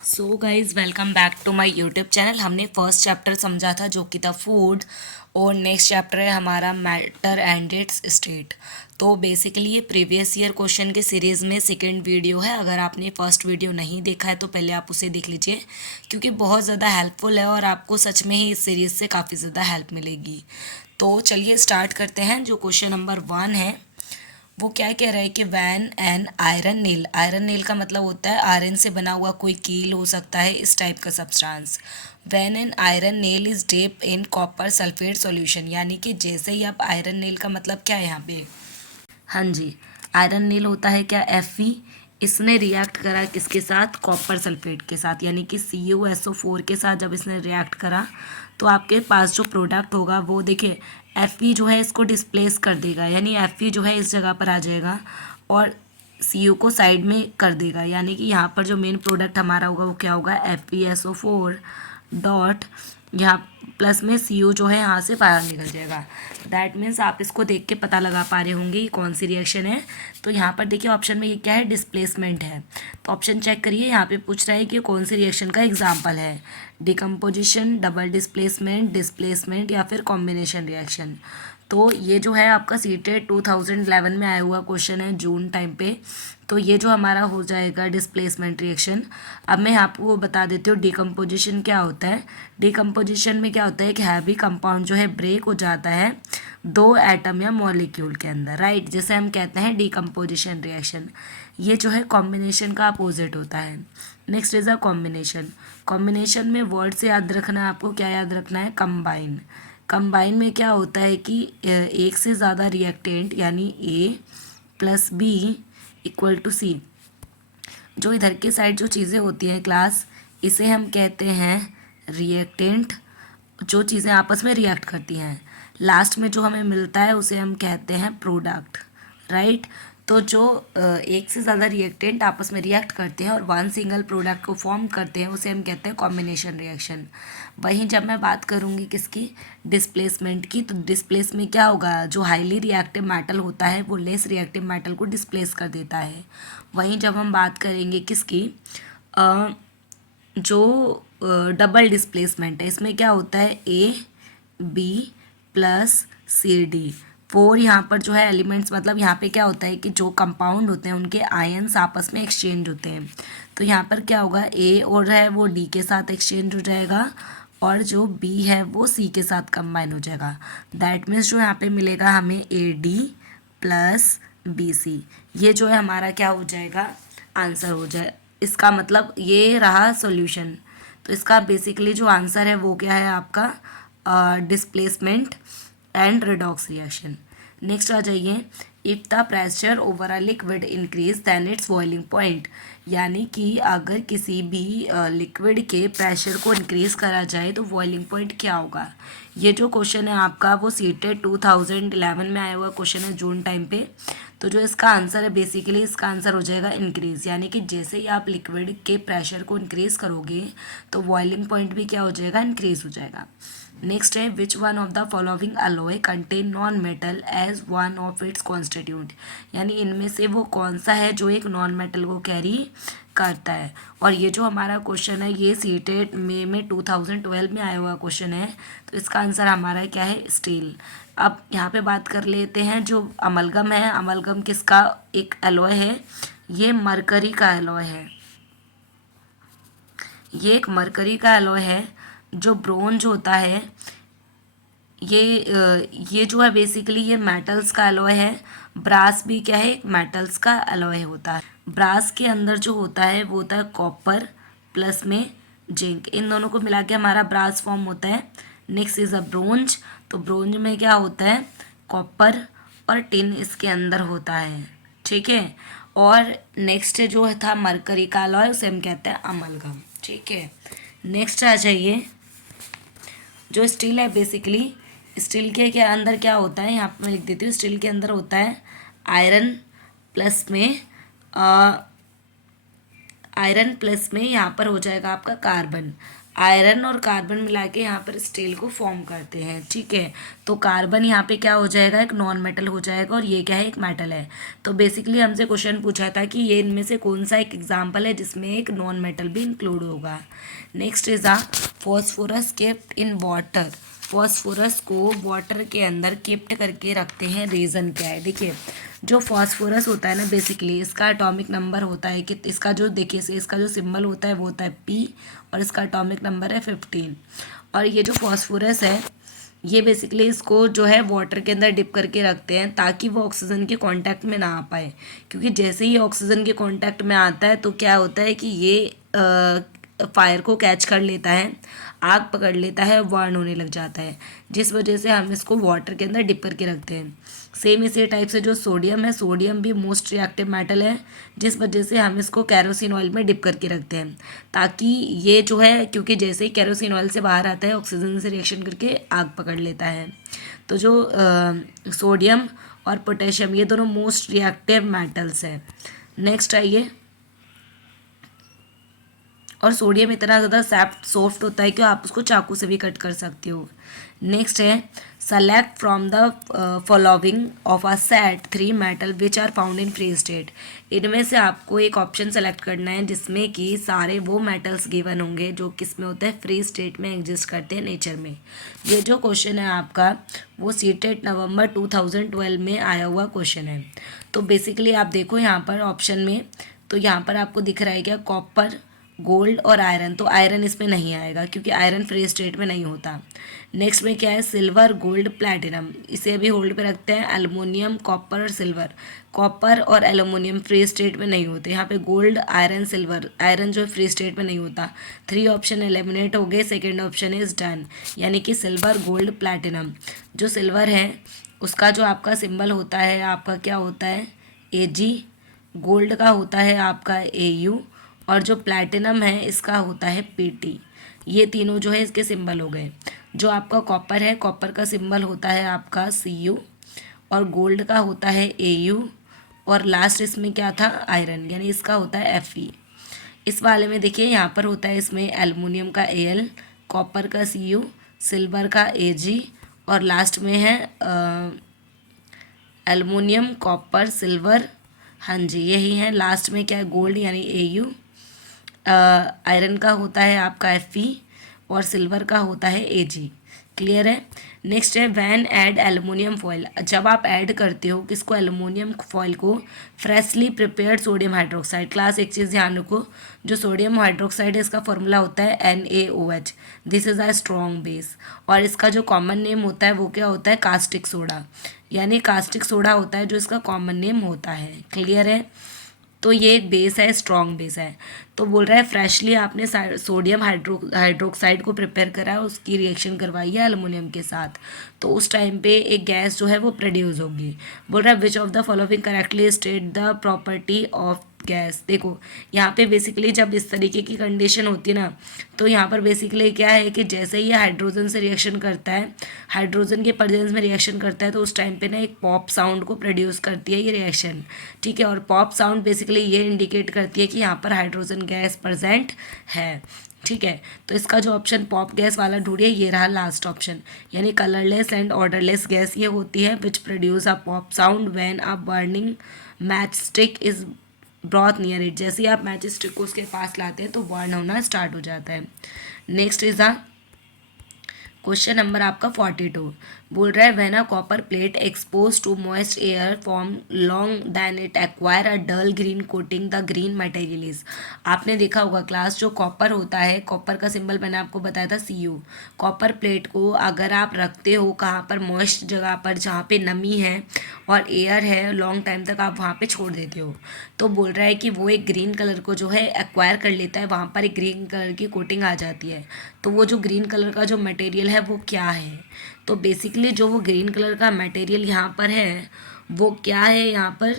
So guys welcome back to my YouTube channel. हमने first chapter समझा था जो कि था फूड, और नेक्स्ट चैप्टर है हमारा मैटर एंड इट्स स्टेट। तो बेसिकली ये प्रीवियस ईयर क्वेश्चन के सीरीज़ में सेकंड वीडियो है। अगर आपने फर्स्ट वीडियो नहीं देखा है तो पहले आप उसे देख लीजिए, क्योंकि बहुत ज़्यादा हेल्पफुल है और आपको सच में ही इस सीरीज़ से काफ़ी ज़्यादा हेल्प मिलेगी। तो चलिए स्टार्ट करते हैं। जो क्वेश्चन नंबर 1 है वो क्या कह रहा है कि वैन एन आयरन नेल का मतलब होता है आयरन से बना हुआ कोई कील हो सकता है, इस टाइप का substance. When an iron nail is dip in copper sulphate solution, यानी कि जैसे ही आप आयरन नेल का मतलब क्या है यहाँ पे, हाँ जी, आयरन नील होता है क्या, Fe। इसने रिएक्ट करा किसके साथ, कॉपर सल्फेट के साथ, यानी कि CuSO4 के साथ जब इसने रिएक्ट करा तो आपके पास जो प्रोडक्ट होगा वो देखिए Fe जो है इसको डिस्प्लेस कर देगा, यानी Fe जो है इस जगह पर आ जाएगा और Cu को साइड में कर देगा, यानी कि यहाँ पर जो मेन प्रोडक्ट हमारा होगा वो क्या होगा, FeSO4 डॉट, यहाँ प्लस में Cu जो है यहाँ से बाहर निकल जाएगा। दैट मीन्स आप इसको देख के पता लगा पा रहे होंगे कौन सी रिएक्शन है। तो यहाँ पर देखिए ऑप्शन में ये क्या है, डिस्प्लेसमेंट है। तो ऑप्शन चेक करिए, यहाँ पे पूछ रहा है कि कौन सी रिएक्शन का एग्जाम्पल है, डिकम्पोजिशन, डबल डिस्प्लेसमेंट, डिस्प्लेसमेंट या फिर कॉम्बिनेशन रिएक्शन। तो ये जो है आपका सीटेट 2011 में आया हुआ क्वेश्चन है, जून टाइम पे। तो ये जो हमारा हो जाएगा डिस्प्लेसमेंट रिएक्शन। अब मैं आपको बता देती हूँ डिकम्पोजिशन क्या होता है। डिकम्पोजिशन में क्या होता है कि हैवी कंपाउंड जो है ब्रेक हो जाता है दो एटम या मॉलिक्यूल के अंदर, राइट, जैसे हम कहते हैं डिकम्पोजिशन रिएक्शन। ये जो है कॉम्बिनेशन का अपोजिट होता है। Next is a combination. Combination में वर्ड से याद रखना है आपको, क्या याद रखना है, कंबाइन। कंबाइन में क्या होता है कि एक से ज़्यादा रिएक्टेंट यानी A plus B equal to C, जो इधर के साइड जो चीज़ें होती हैं क्लास, इसे हम कहते हैं रिएक्टेंट, जो चीज़ें आपस में रिएक्ट करती हैं। लास्ट में जो हमें मिलता है उसे हम कहते हैं प्रोडक्ट, राइट। तो जो एक से ज़्यादा रिएक्टेंट आपस में रिएक्ट करते हैं और वन सिंगल प्रोडक्ट को फॉर्म करते हैं उसे हम कहते हैं कॉम्बिनेशन रिएक्शन। वहीं जब मैं बात करूँगी किसकी, डिस्प्लेसमेंट की, तो डिस्प्लेस में क्या होगा, जो हाईली रिएक्टिव मेटल होता है वो लेस रिएक्टिव मेटल को डिस्प्लेस कर देता है। वहीं जब हम बात करेंगे किसकी, जो डबल डिस्प्लेसमेंट है, इसमें क्या होता है, A B plus CD, four यहाँ पर जो है एलिमेंट्स, मतलब यहाँ पे क्या होता है कि जो कंपाउंड होते हैं उनके आयन्स आपस में एक्सचेंज होते हैं। तो यहाँ पर क्या होगा, A और है वो D के साथ एक्सचेंज हो जाएगा और जो B है वो C के साथ कंबाइन हो जाएगा। दैट मीन्स जो यहाँ पे मिलेगा हमें AD प्लस BC, ये जो है हमारा क्या हो जाएगा, आंसर हो जाए। इसका मतलब ये रहा सॉल्यूशन। तो इसका बेसिकली जो आंसर है वो क्या है आपका, displacement and redox reaction. Next आ जाइए, if the pressure over a liquid increase then its boiling point, यानी कि अगर किसी भी लिक्विड के प्रेशर को इंक्रीज करा जाए तो बॉइलिंग पॉइंट क्या होगा। ये जो क्वेश्चन है आपका वो सीटेट 2011 में आया हुआ क्वेश्चन है, जून टाइम पे। तो जो इसका आंसर है बेसिकली, इसका आंसर हो जाएगा इंक्रीज, यानी कि जैसे ही आप लिक्विड के प्रेशर को इंक्रीज करोगे तो बॉइलिंग पॉइंट भी क्या हो जाएगा, इंक्रीज हो जाएगा। नेक्स्ट है, which one of the following alloy contain non metal as one of its constitute, यानी इनमें से वो कौन सा है जो एक नॉन मेटल को कैरी करता है। और ये जो हमारा क्वेश्चन है ये सीटेट मई में 2012 में आया हुआ क्वेश्चन है। तो इसका आंसर हमारा क्या है, स्टील। अब यहाँ पे बात कर लेते हैं जो अमलगम है। अमलगम किसका एक एलॉय है, ये मरकरी का एलॉय है। ये एक मरकरी का एलॉय है। जो ब्रोंज होता है ये जो है बेसिकली ये मेटल्स का एलॉय है। ब्रास भी क्या है, एक मेटल्स का एलॉय होता है। ब्रास के अंदर जो होता है वो होता है कॉपर प्लस में जिंक, इन दोनों को मिला के हमारा ब्रास फॉर्म होता है। नेक्स्ट इज अ ब्रोंज, तो ब्रोंज में क्या होता है, कॉपर और टिन इसके अंदर होता है, ठीक है। और नेक्स्ट जो था मरकरी का एलॉय, उसे हम कहते हैं अमलगम, ठीक है। नेक्स्ट आ जाइए, जो स्टील है बेसिकली, स्टील के अंदर क्या होता है, यहाँ पे मैं लिख देती हूँ, स्टील के अंदर होता है आयरन प्लस में आयरन प्लस में यहाँ पर हो जाएगा आपका कार्बन। आयरन और कार्बन मिला के यहाँ पर स्टील को फॉर्म करते हैं, ठीक है। तो कार्बन यहाँ पे क्या हो जाएगा, एक नॉन मेटल हो जाएगा, और ये क्या है, एक मेटल है। तो बेसिकली हमसे क्वेश्चन पूछा था कि ये इनमें से कौन सा एक एग्जाम्पल है जिसमें एक नॉन मेटल भी इंक्लूड होगा। Next is a phosphorus kept in water. Phosphorus को वाटर के अंदर केप्ट करके रखते हैं, रीज़न क्या है। देखिए जो फॉस्फोरस होता है ना, बेसिकली इसका एटॉमिक नंबर होता है कि इसका जो, देखिए इसका जो सिंबल होता है वो होता है P, और इसका एटॉमिक नंबर है 15। और ये जो फॉस्फोरस है ये बेसिकली इसको जो है वाटर के अंदर डिप करके रखते हैं ताकि वो ऑक्सीजन के कांटेक्ट में ना आ पाए, क्योंकि जैसे ही ऑक्सीजन के कांटेक्ट में आता है तो क्या होता है कि ये फायर को कैच कर लेता है, आग पकड़ लेता है, बर्न होने लग जाता है, जिस वजह से हम इसको वाटर के अंदर डिप करके रखते हैं। सेम इसी टाइप से जो सोडियम है, सोडियम भी मोस्ट रिएक्टिव मेटल है, जिस वजह से हम इसको कैरोसिन ऑयल में डिप करके रखते हैं ताकि ये जो है, क्योंकि जैसे ही कैरोसिन ऑयल से बाहर आता है ऑक्सीजन से रिएक्शन करके आग पकड़ लेता है। तो जो सोडियम और पोटेशियम ये दोनों मोस्ट रिएक्टिव मेटल्स हैं। नेक्स्ट आइए, और सोडियम इतना ज़्यादा सॉफ्ट होता है कि आप उसको चाकू से भी कट कर सकते हो। नेक्स्ट है select from the following of a set 3 metal which are found in free state. इनमें से आपको एक ऑप्शन सेलेक्ट करना है जिसमें कि सारे वो मेटल्स गिवन होंगे जो किस में होते हैं, फ्री स्टेट में एग्जिस्ट करते हैं नेचर में। ये जो क्वेश्चन है आपका वो सीटेट नवंबर 2012 में आया हुआ क्वेश्चन है। तो बेसिकली आप देखो यहाँ पर ऑप्शन में, तो यहाँ पर आपको दिख रहा है क्या, कॉपर, गोल्ड और आयरन। तो आयरन इसमें नहीं आएगा क्योंकि आयरन फ्री स्टेट में नहीं होता। नेक्स्ट में क्या है, सिल्वर, गोल्ड, प्लैटिनम, इसे अभी होल्ड पे रखते हैं। एल्युमिनियम, कॉपर और सिल्वर, कॉपर और एल्युमिनियम फ्री स्टेट में नहीं होते। यहाँ पे गोल्ड, आयरन, सिल्वर, आयरन जो फ्री स्टेट में नहीं होता। 3 ऑप्शन एलिमिनेट हो गए, सेकेंड ऑप्शन इज डन, यानी कि सिल्वर, गोल्ड, प्लैटिनम। जो सिल्वर है उसका जो आपका सिंबल होता है आपका क्या होता है, AG, गोल्ड का होता है आपका AU, और जो प्लैटिनम है इसका होता है PT। ये तीनों जो है इसके सिंबल हो गए। जो आपका कॉपर है, कॉपर का सिंबल होता है आपका CU, और गोल्ड का होता है AU, और लास्ट इसमें क्या था, आयरन, यानी इसका होता है FE। इस वाले में देखिए यहाँ पर होता है इसमें एल्युमिनियम का AL, कॉपर का CU, सिल्वर का AG, और लास्ट में है एल्युमिनियम, कॉपर, सिल्वर, हाँ जी यही है। लास्ट में क्या है, गोल्ड यानी AU, आयरन का होता है आपका FE, और सिल्वर का होता है AG। क्लियर है। नेक्स्ट है वैन ऐड एल्युमिनियम फॉयल। जब आप ऐड करते हो किसको, एल्युमिनियम फॉयल को, freshly prepared sodium hydroxide. Class एक चीज़ ध्यान रखो, जो सोडियम हाइड्रोक्साइड है इसका फॉर्मूला होता है NaOH। This is a strong base, और इसका जो कॉमन नेम होता है वो क्या होता है, कास्टिक सोडा, यानी कास्टिक सोडा होता है जो इसका कॉमन नेम होता है। क्लियर है। तो ये एक बेस है, स्ट्रॉन्ग बेस है। तो बोल रहा है फ्रेशली आपने सोडियम हाइड्रोक्साइड को प्रिपेयर करा है, उसकी रिएक्शन करवाई है एल्युमिनियम के साथ, तो उस टाइम पे एक गैस जो है वो प्रोड्यूस होगी। बोल रहा है विच of the following correctly state the property of gas. देखो यहाँ पे बेसिकली जब इस तरीके की कंडीशन होती है ना, तो यहाँ पर बेसिकली क्या है कि जैसे ही ये हाइड्रोजन से रिएक्शन करता है, हाइड्रोजन के प्रेजेंस में रिएक्शन करता है, तो उस टाइम पे ना एक पॉप साउंड को प्रोड्यूस करती है ये रिएक्शन, ठीक है। और पॉप साउंड बेसिकली ये इंडिकेट करती है कि यहाँ पर हाइड्रोजन गैस प्रेजेंट है, ठीक है। तो इसका जो ऑप्शन पॉप गैस वाला ढूंढिए, ये रहा लास्ट ऑप्शन, यानी कलरलेस एंड ऑर्डरलेस गैस ये होती है which produce a pop sound when a burning match stick is broth near it. जैसे ही आप मैच स्टिक को उसके पास लाते हैं तो बर्न होना स्टार्ट हो जाता है। Next is a question number आपका 42। बोल रहा है when a copper plate expose to moist air form long then it acquire a dull green coating the green material is. आपने देखा होगा क्लास, जो कॉपर होता है, कॉपर का सिंबल मैंने आपको बताया था CU। कॉपर प्लेट को अगर आप रखते हो कहाँ पर, मॉइस्ट जगह पर जहाँ पे नमी है और एयर है, लॉन्ग टाइम तक आप वहाँ पे छोड़ देते हो, तो बोल रहा है कि वो एक ग्रीन कलर को जो है एक्वायर कर लेता है, वहाँ पर एक ग्रीन कलर की कोटिंग आ जाती है। तो वो जो ग्रीन कलर का जो मटेरियल है वो क्या है, तो बेसिकली जो वो ग्रीन कलर का मटेरियल यहाँ पर है वो क्या है, यहाँ पर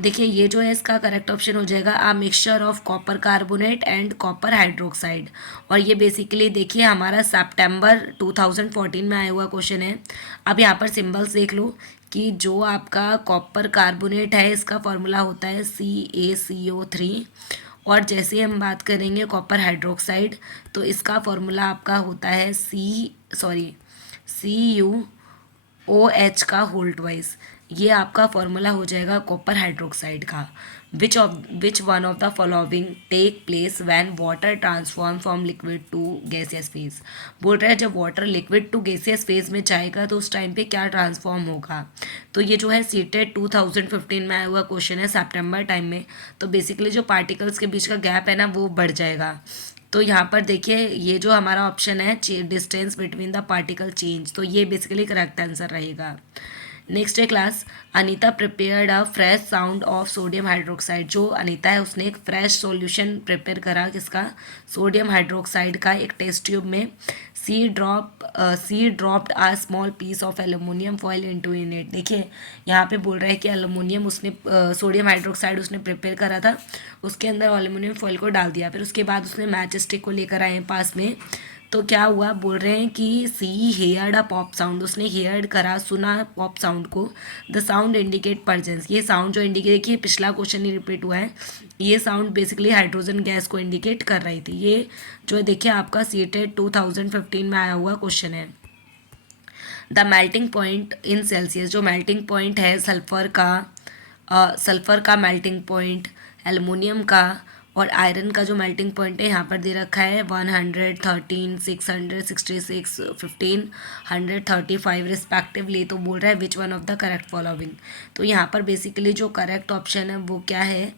देखिए ये जो है इसका करेक्ट ऑप्शन हो जाएगा a mixture of copper carbonate and copper hydroxide. और ये बेसिकली देखिए हमारा सितंबर 2014 में आया हुआ क्वेश्चन है। अब यहाँ पर सिंबल्स देख लो कि जो आपका कॉपर कार्बोनेट है इसका फॉर्मूला होता है CaCO3, और जैसे हम बात करेंगे कॉपर हाइड्रोक्साइड, तो इसका फॉर्मूला आपका होता है CuOH का होल ट्वाइस। ये आपका फॉर्मूला हो जाएगा कॉपर हाइड्रोक्साइड का। Which one of the following take place when water transform from liquid to gaseous phase. बोल रहा है जब water liquid to gaseous phase में जाएगा तो उस टाइम पे क्या ट्रांसफॉर्म होगा। तो ये जो है सीटेट 2015 में आया हुआ क्वेश्चन है सितंबर टाइम में। तो बेसिकली जो पार्टिकल्स के बीच का गैप है ना वो बढ़ जाएगा। तो यहाँ पर देखिए ये जो हमारा ऑप्शन है distance between the particle change, तो ये बेसिकली करेक्ट आंसर रहेगा। नेक्स्ट है class, Anita prepared a fresh sound of sodium hydroxide. जो अनीता है उसने एक फ्रेश सॉल्यूशन प्रिपेयर करा किसका, सोडियम हाइड्रोक्साइड का, एक टेस्ट ट्यूब में। See dropped a small piece of aluminium foil into it. देखिए यहाँ पे बोल रहा है कि एल्यूमिनियम उसने सोडियम हाइड्रोक्साइड उसने प्रिपेयर करा था, उसके अंदर एल्यूमिनियम फॉइल को डाल दिया, फिर उसके बाद उसने मैच स्टिक को लेकर आए पास में। तो क्या हुआ, बोल रहे हैं कि सी हेयर्ड अ पॉप साउंड, उसने हेयर्ड करा, सुना पॉप साउंड को। द साउंड इंडिकेट परजेंस, ये साउंड जो इंडिकेट, देखिए पिछला क्वेश्चन ही रिपीट हुआ है, ये साउंड बेसिकली हाइड्रोजन गैस को इंडिकेट कर रही थी। ये जो है देखिए आपका सीटेट 2015 में आया हुआ क्वेश्चन है। The melting point in Celsius, जो मेल्टिंग पॉइंट है सल्फर का मेल्टिंग पॉइंट, एल्युमिनियम का और आयरन का जो मेल्टिंग पॉइंट है यहाँ पर दे रखा है 113, 666, 1535 रिस्पेक्टिवली। तो बोल रहा है which one of the correct following. तो यहाँ पर बेसिकली जो करेक्ट ऑप्शन है वो क्या है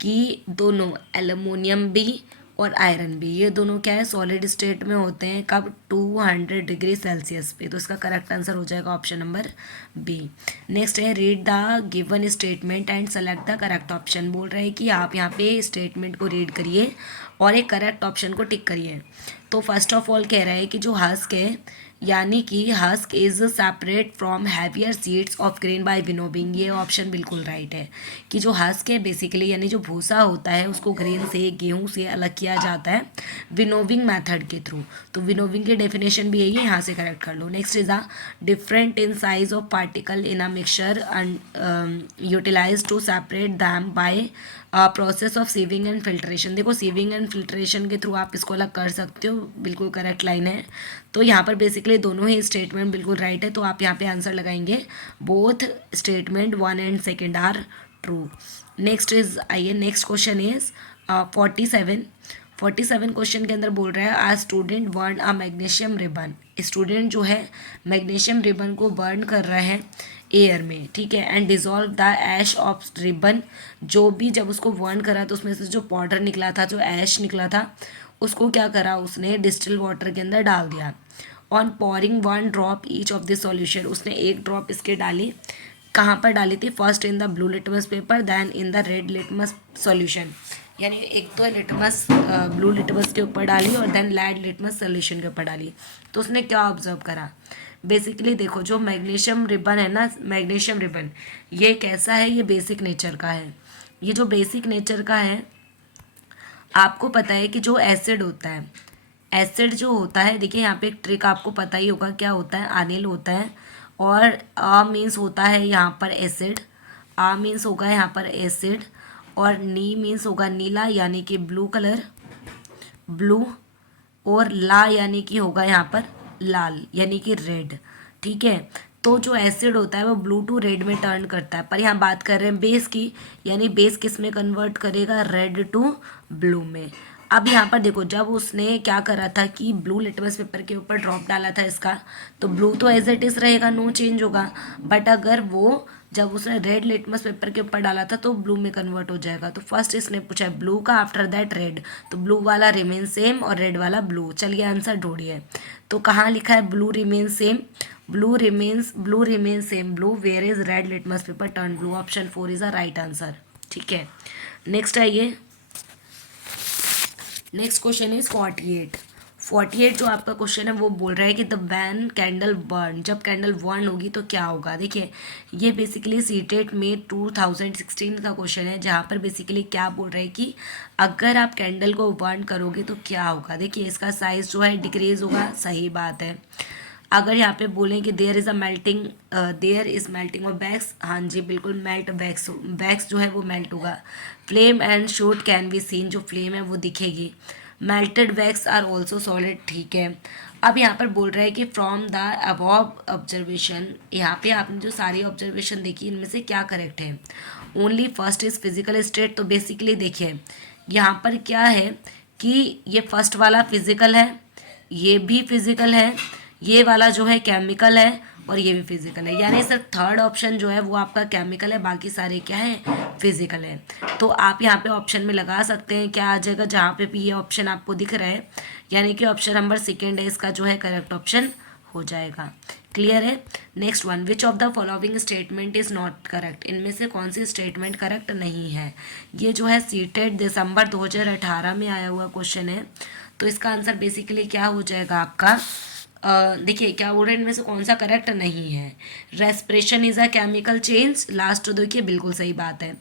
कि दोनों एल्युमिनियम भी और आयरन भी, ये दोनों क्या है सॉलिड स्टेट में होते हैं कब, 200 डिग्री सेल्सियस पे। तो इसका करेक्ट आंसर हो जाएगा ऑप्शन नंबर बी। नेक्स्ट है read the given statement and select the correct option. बोल रहे हैं कि आप यहाँ पे स्टेटमेंट को रीड करिए और एक करेक्ट ऑप्शन को टिक करिए। तो फर्स्ट ऑफ ऑल कह रहा है कि जो हस्क है, यानी कि husk is separate from heavier seeds of grain by winnowing. ये ऑप्शन बिल्कुल राइट है कि जो हस्क है बेसिकली यानी जो भूसा होता है उसको ग्रेन से, गेहूं से अलग किया जाता है विनोविंग मेथड के थ्रू। तो विनोविंग की डेफिनेशन भी यही है, यहाँ से करेक्ट कर लो। Next is a different in size of particle in a mixture utilise to separate them by process of sieving and filtration. देखो सीविंग एंड फिल्ट्रेशन के थ्रू आप इसको अलग कर सकते हो, बिल्कुल करेक्ट लाइन है। तो यहाँ पर बेसिकली दोनों ही स्टेटमेंट बिल्कुल राइट है, तो आप यहाँ पे आंसर लगाएंगे both statement 1 and 2 are true. Next is आइए नेक्स्ट क्वेश्चन इज 47 क्वेश्चन के अंदर बोल रहा है a student burn a magnesium ribbon. Student जो है मैग्नीशियम रिबन को बर्न कर रहा है एयर में, ठीक है, and dissolve the ash of ribbon. जो भी जब उसको बर्न करा तो उसमें से जो पाउडर निकला था, जो ऐश निकला था, उसको क्या करा उसने डिस्टिल वाटर के अंदर डाल दिया। On pouring 1 drop each of this solution, उसने एक ड्रॉप इसके डाली, कहाँ पर डाली थी, first in the blue litmus paper then in the red litmus solution. यानी एक तो लिटमस ब्लू लिटमस के ऊपर डाली और देन रेड लिटमस सॉल्यूशन के ऊपर डाली। तो उसने क्या ऑब्जर्व करा, बेसिकली देखो जो मैग्नीशियम रिबन है ना, मैग्नीशियम रिबन ये कैसा है, ये बेसिक नेचर का है। ये जो बेसिक नेचर का है, आपको पता है कि जो एसिड होता है, एसिड जो होता है, देखिए यहाँ पे एक ट्रिक आपको पता ही होगा क्या होता है, अनिल होता है और आ मीन्स होता है यहाँ पर एसिड, आ मीन्स होगा यहाँ पर एसिड और नी मीन्स होगा नीला यानी कि ब्लू कलर, ब्लू, और ला यानी कि होगा यहाँ पर लाल यानी कि रेड, ठीक है। तो जो एसिड होता है वो ब्लू टू रेड में टर्न करता है, पर यहाँ बात कर रहे हैं बेस की, यानी बेस किस में कन्वर्ट करेगा, रेड टू ब्लू में। अब यहाँ पर देखो जब उसने क्या करा था कि ब्लू लिटमस पेपर के ऊपर ड्रॉप डाला था इसका, तो ब्लू तो एज इट इज रहेगा, नो चेंज होगा, बट अगर वो जब उसने रेड लिटमस पेपर के ऊपर डाला था तो ब्लू में कन्वर्ट हो जाएगा। तो फर्स्ट इसने पूछा है ब्लू का, आफ्टर दैट रेड, तो ब्लू वाला रिमेन सेम और रेड वाला ब्लू। चलिए आंसर ढूंढिए। तो कहाँ लिखा है blue remain same, blue remain same blue, where is red litmus paper turn blue. Option 4 is a right answer, ठीक है। नेक्स्ट आइए, नेक्स्ट क्वेश्चन इज 48 जो आपका क्वेश्चन है वो बोल रहा है कि द वैन कैंडल बर्न, जब कैंडल बर्न होगी तो क्या होगा। देखिए ये बेसिकली सीटेट में 2016 का क्वेश्चन है, जहाँ पर बेसिकली क्या बोल रहे हैं कि अगर आप कैंडल को बर्न करोगे तो क्या होगा। देखिए इसका साइज जो है डिक्रीज होगा, सही बात है। अगर यहाँ पे बोलें कि there is melting of wax, हाँ जी बिल्कुल मेल्ट वैक्स, वैक्स जो है वो मेल्ट होगा। Flame and soot can be seen, जो फ्लेम है वो दिखेगी। Melted wax are also solid, ठीक है। अब यहाँ पर बोल रहा है कि फ्रॉम द अबव ऑब्जर्वेशन, यहाँ पे आपने जो सारी ऑब्जर्वेशन देखी इनमें से क्या करेक्ट है। Only first is physical state, तो बेसिकली देखिए यहाँ पर क्या है कि ये फर्स्ट वाला फिजिकल है, ये भी फिजिकल है, ये वाला जो है केमिकल है और ये भी फिजिकल है, यानी सिर्फ थर्ड ऑप्शन जो है वो आपका केमिकल है, बाकी सारे क्या है फिजिकल है। तो आप यहाँ पे ऑप्शन में लगा सकते हैं क्या आ जाएगा, जहाँ पे भी ये ऑप्शन आपको दिख रहा है, यानी कि ऑप्शन नंबर सेकेंड है इसका जो है करेक्ट ऑप्शन हो जाएगा। क्लियर है। Next one, which of the following statement is not correct, इनमें से कौन सी स्टेटमेंट करेक्ट नहीं है। ये जो है सीटेड दिसंबर 2018 में आया हुआ क्वेश्चन है, तो इसका आंसर बेसिकली क्या हो जाएगा आपका, देखिए क्या बोल रहे हैं इनमें से कौन सा करेक्ट नहीं है। Respiration is a chemical change, last देखिए बिल्कुल सही बात है।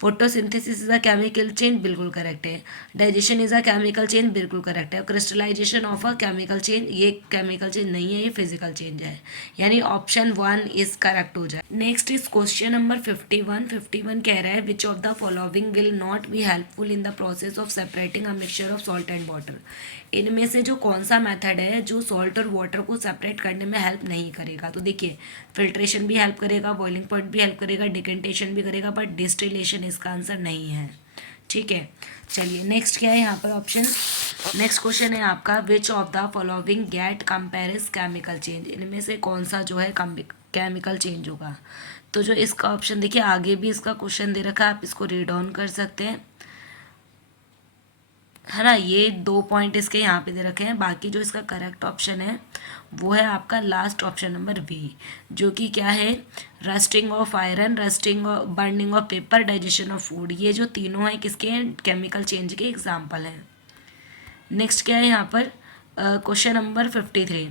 Photosynthesis is a chemical change, बिल्कुल करेक्ट है। Digestion is a chemical change, बिल्कुल करेक्ट है। Crystallisation of a chemical change, ये केमिकल चेंज नहीं है, ये फिजिकल चेंज है, यानी ऑप्शन 1 इज करेक्ट हो जाए। नेक्स्ट इज क्वेश्चन नंबर 51 कह रहा है विच of the following will not be helpful in the process of separating a mixture of salt and water, इनमें से जो कौन सा मेथड है जो सॉल्ट और वाटर को सेपरेट करने में हेल्प नहीं करेगा। तो देखिए फिल्ट्रेशन भी हेल्प करेगा, बॉइलिंग पॉइंट भी हेल्प करेगा, डिकेंटेशन भी करेगा, बट डिस्टिलेशन इसका आंसर नहीं है। ठीक है, चलिए नेक्स्ट क्या है यहाँ पर ऑप्शन। नेक्स्ट क्वेश्चन है आपका which of the following get compares chemical change, इनमें से कौन सा जो है केमिकल चेंज होगा। तो जो इसका ऑप्शन देखिए आगे भी इसका क्वेश्चन दे रखा है, आप इसको रीड ऑन कर सकते हैं, है ना। ये 2 पॉइंट इसके यहाँ पे दे रखे हैं, बाकी जो इसका करेक्ट ऑप्शन है वो है आपका लास्ट ऑप्शन नंबर बी, जो कि क्या है rusting of iron, rusting burning of paper, digestion of food, ये जो तीनों हैं किसके केमिकल चेंज के एग्जाम्पल हैं। नेक्स्ट क्या है यहाँ पर क्वेश्चन नंबर 53,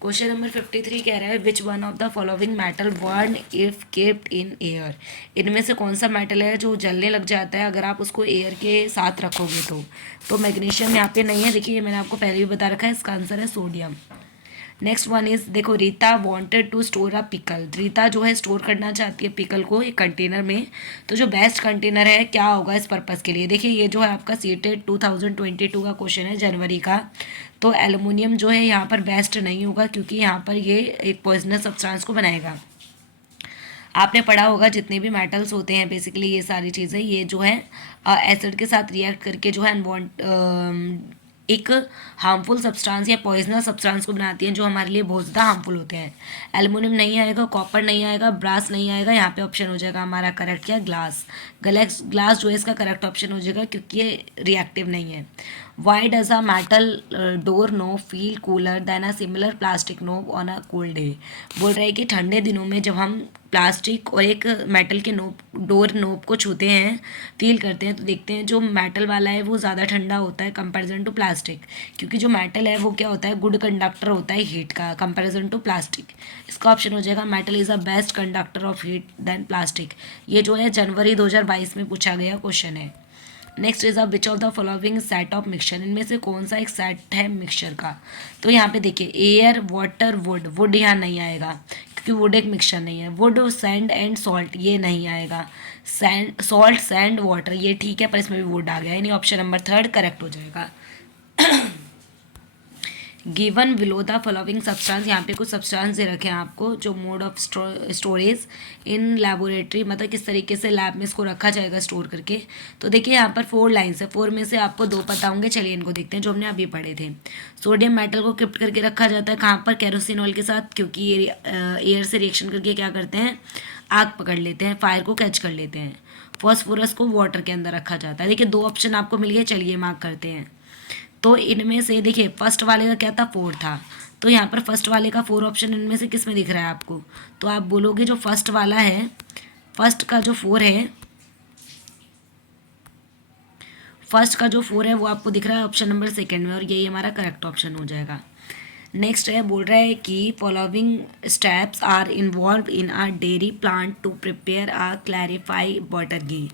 क्वेश्चन नंबर 53 कह रहा है which one of the following metal burn if kept in air, इनमें से कौन सा मेटल है जो जलने लग जाता है अगर आप उसको एयर के साथ रखोगे। तो मैग्नीशियम यहाँ पे नहीं है, देखिए मैंने आपको पहले भी बता रखा है, इसका आंसर है सोडियम। नेक्स्ट वन इज देखो Rita wanted to store a pickle, Rita जो है स्टोर करना चाहती है पिकल को एक कंटेनर में, तो जो बेस्ट कंटेनर है क्या होगा इस पर्पज़ के लिए। देखिए ये जो है आपका सीटेड 2022 का क्वेश्चन है जनवरी का, तो एलुमिनियम जो है यहाँ पर बेस्ट नहीं होगा क्योंकि यहाँ पर ये एक पॉइजनस सब्सटेंस को बनाएगा। आपने पढ़ा होगा जितने भी मेटल्स होते हैं बेसिकली ये सारी चीज़ें ये जो है एसिड के साथ रिएक्ट करके जो है एक हार्मफुल सब्सटेंस या पॉइजनस सब्सटेंस को बनाती हैं जो हमारे लिए बहुत ज़्यादा हार्मफुल होते हैं। एल्युमिनियम नहीं आएगा, कॉपर नहीं आएगा, ब्रास नहीं आएगा, यहाँ पे ऑप्शन हो जाएगा हमारा करेक्ट क्या ग्लास। ग्लास जो है इसका करेक्ट ऑप्शन हो जाएगा क्योंकि ये रिएक्टिव नहीं है। Why does a metal door knob feel cooler than a similar plastic knob on a cold day, बोल रहे हैं कि ठंडे दिनों में जब हम प्लास्टिक और एक मेटल के डोर नोब को छूते हैं फील करते हैं तो देखते हैं जो मेटल वाला है वो ज़्यादा ठंडा होता है कंपैरिजन टू प्लास्टिक, क्योंकि जो मेटल है वो क्या होता है गुड कंडक्टर होता है हीट का कंपैरिजन टू प्लास्टिक। इसका ऑप्शन हो जाएगा metal is a best conductor of heat then plastic, ये जो है जनवरी 2022 में पूछा गया क्वेश्चन है। Next is a which of the following set of mixture, इनमें से कौन सा एक सेट है मिक्सचर का। तो यहाँ पे देखिए एयर वाटर वुड, वुड यहाँ नहीं आएगा क्योंकि वुड एक मिक्सचर नहीं है। वुड सैंड एंड सॉल्ट ये नहीं आएगा। सैंड सॉल्ट सैंड वाटर ये ठीक है पर इसमें भी वुड आ गया, यानी ऑप्शन नंबर 3 करेक्ट हो जाएगा। Given below the following substance, यहाँ पे कुछ सब्सटेंस दे रखे हैं आपको जो mode of storage in laboratory, मतलब किस तरीके से लैब में इसको रखा जाएगा स्टोर करके। तो देखिए यहाँ पर 4 लाइन्स है, 4 में से आपको 2 पता होंगे, चलिए इनको देखते हैं जो हमने अभी पढ़े थे। सोडियम मेटल को क्रिप्ट करके रखा जाता है कहाँ पर, केरोसिनॉल के साथ, क्योंकि ये एयर से रिएक्शन करके क्या करते हैं आग पकड़ लेते हैं, फायर को कैच कर लेते हैं। फॉस्फोरस को वाटर के अंदर रखा जाता है। देखिए 2 ऑप्शन आपको मिल गए, चलिए मार्क करते हैं। तो इनमें से देखिए फर्स्ट वाले का क्या था 4 था, तो यहाँ पर फर्स्ट वाले का 4 ऑप्शन इनमें से किस में दिख रहा है आपको, तो आप बोलोगे जो फर्स्ट वाला है फर्स्ट का जो 4 है, फर्स्ट का जो 4 है वो आपको दिख रहा है ऑप्शन नंबर 2 में, और यही हमारा करेक्ट ऑप्शन हो जाएगा। नेक्स्ट है बोल रहा है कि following steps are involve in a dairy plant to prepare a clarify butter ghee,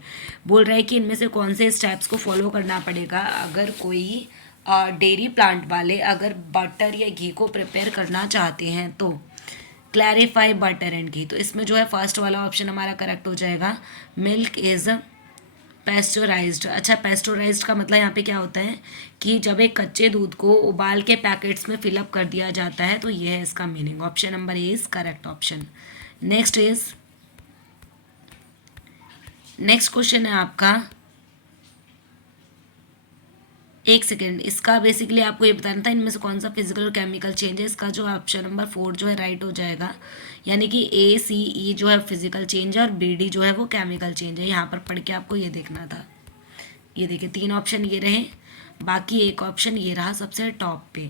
बोल रहा है कि इनमें से कौन से स्टेप्स को फॉलो करना पड़ेगा अगर कोई डेयरी प्लांट वाले अगर बटर या घी को प्रिपेयर करना चाहते हैं तो क्लैरिफाई बटर एंड घी, तो इसमें जो है फर्स्ट वाला ऑप्शन हमारा करेक्ट हो जाएगा, मिल्क इज़ पेस्चराइज्ड। अच्छा, पेस्चराइज्ड का मतलब यहाँ पे क्या होता है कि जब एक कच्चे दूध को उबाल के पैकेट्स में फिलअप कर दिया जाता है, तो ये है इसका meaning. Option number A is correct option. Next question है आपका, एक सेकेंड, इसका बेसिकली आपको ये बताना था इनमें से कौन सा फिजिकल और केमिकल चेंज है। इसका जो ऑप्शन नंबर 4 जो है राइट हो जाएगा, यानी कि ACE जो है फिजिकल चेंज है और BD जो है वो केमिकल चेंज है। यहाँ पर पढ़ के आपको ये देखना था। ये देखिए 3 ऑप्शन ये रहे, बाकी एक ऑप्शन ये रहा सबसे टॉप पे।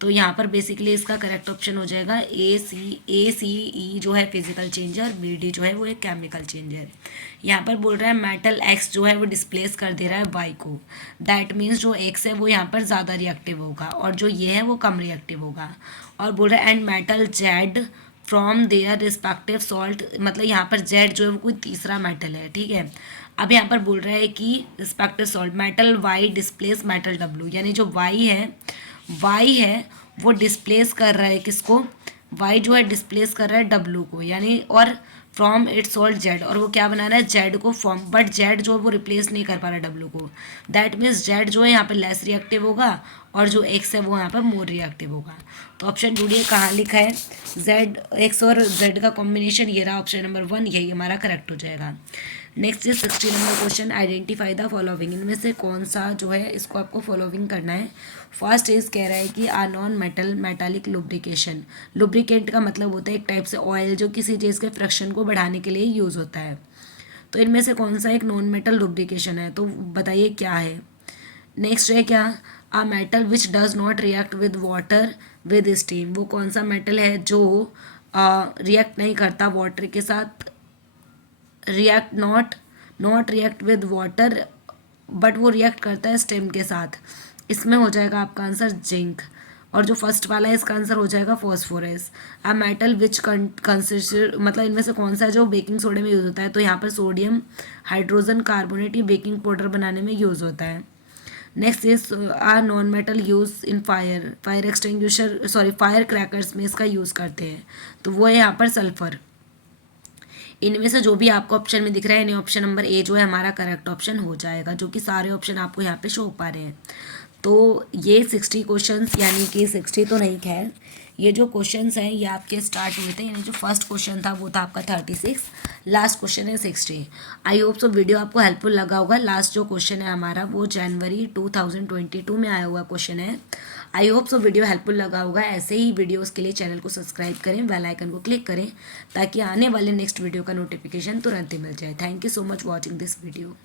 तो यहाँ पर बेसिकली इसका करेक्ट ऑप्शन हो जाएगा ACE जो है फिजिकल चेंज है और BD जो है वो एक केमिकल चेंज है। यहाँ पर बोल रहा है मेटल X जो है वो डिस्प्लेस कर दे रहा है Y को, दैट मीन्स जो X है वो यहाँ पर ज़्यादा रिएक्टिव होगा और जो ये है वो कम रिएक्टिव होगा। और बोल रहा है and metal Z from their respective salt, मतलब यहाँ पर Z जो है वो कोई तीसरा मेटल है, ठीक है। अब यहाँ पर बोल रहा है कि respective salt metal Y displace metal W, यानी जो Y है वो डिस्प्लेस कर रहा है किसको, Y जो है डिस्प्लेस कर रहा है W को, यानी और फ्रॉम इट्स सॉल्ट Z, और वो क्या बना रहा है Z को फॉर्म, बट Z जो है वो रिप्लेस नहीं कर पा रहा है W को, दैट मीन्स Z जो है यहाँ पर लेस रिएक्टिव होगा और जो X है वो यहाँ पर मोर रिएक्टिव होगा। तो ऑप्शन ढूंढिए कहाँ लिखा है, X और Z का कॉम्बिनेशन ये रहा, ऑप्शन नंबर 1 यही हमारा करेक्ट हो जाएगा। Next is 60 number question, identify the following, इनमें से कौन सा जो है इसको आपको फॉलोइंग करना है। फर्स्ट इज कह रहा है कि a non metal metallic lubrication, lubricant का मतलब होता है एक टाइप से ऑयल जो किसी चीज़ के फ्रिक्शन को बढ़ाने के लिए यूज़ होता है। तो इनमें से कौन सा एक नॉन मेटल लुब्रिकेशन है, तो बताइए क्या है। नेक्स्ट है क्या, a metal which does not react with water with steam, वो कौन सा मेटल है जो रिएक्ट नहीं करता वाटर के साथ, react not react with water but वो रिएक्ट करता है स्टेम के साथ। इसमें हो जाएगा आपका आंसर जिंक, और जो फर्स्ट वाला है इसका आंसर हो जाएगा फॉस्फोरस। अब मेटल विच कंसिस्ट, मतलब इनमें से कौन सा है जो बेकिंग सोडे में यूज़ होता है, तो यहाँ पर सोडियम हाइड्रोजन कार्बोनेट ये बेकिंग पाउडर बनाने में यूज़ होता है। Next is are non metal use in fire extinguisher, sorry fire crackers में इसका यूज़ करते हैं, तो वो है यहाँ पर सल्फर। इनमें से जो भी आपको ऑप्शन में दिख रहा है यानी ऑप्शन नंबर ए जो है हमारा करेक्ट ऑप्शन हो जाएगा, जो कि सारे ऑप्शन आपको यहाँ पे शो हो पा रहे हैं। तो ये 60 क्वेश्चंस, यानी कि 60 तो नहीं, खैर ये जो क्वेश्चंस हैं ये आपके स्टार्ट हुए थे, यानी जो फर्स्ट क्वेश्चन था वो था आपका 36, लास्ट क्वेश्चन है 60। आई होप सो वीडियो आपको हेल्पफुल लगा होगा। लास्ट जो क्वेश्चन है हमारा वो जनवरी 2022 में आया हुआ क्वेश्चन है। I hope so video helpful लगा होगा। ऐसे ही वीडियोस के लिए चैनल को सब्सक्राइब करें, बेल आइकन को क्लिक करें ताकि आने वाले नेक्स्ट वीडियो का नोटिफिकेशन तुरंत ही मिल जाए। Thank you so much watching this video.